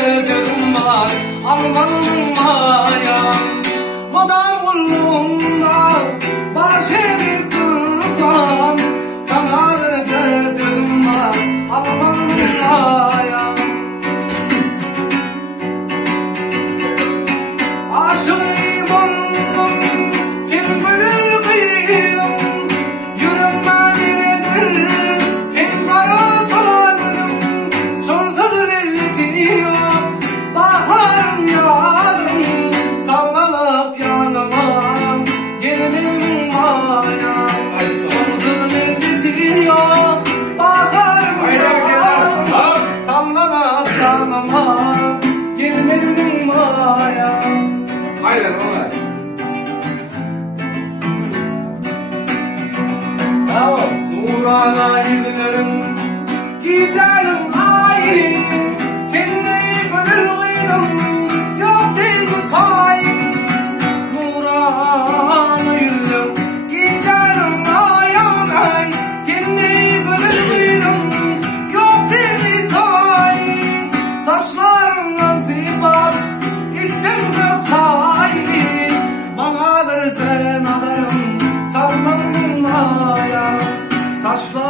gözüm var almanın maya. Madam oğlumda başım kırılan sanadır gözüm var almanın maya. Aşığım oldum sen gönül kıyım yüreğime verir sen kara çalarım sorsadır elletiyor baharım yarım sallanıp yanıma gelmenin maya. Sorsadır elletiyor baharım yarım sallanıp yanıma gelmenin maya. Aynen olay. Sağ ol. Nurana yüzlerin giderim ay. Seninle gönül kıydım yok değil mi tay. Nurana yüzlerin giderim ay ay. Seninle gönül kıydım yok değil mi tay. Taşlarla zibap isim yok tay. Bana versen adarım sarmanın maya. Taşlar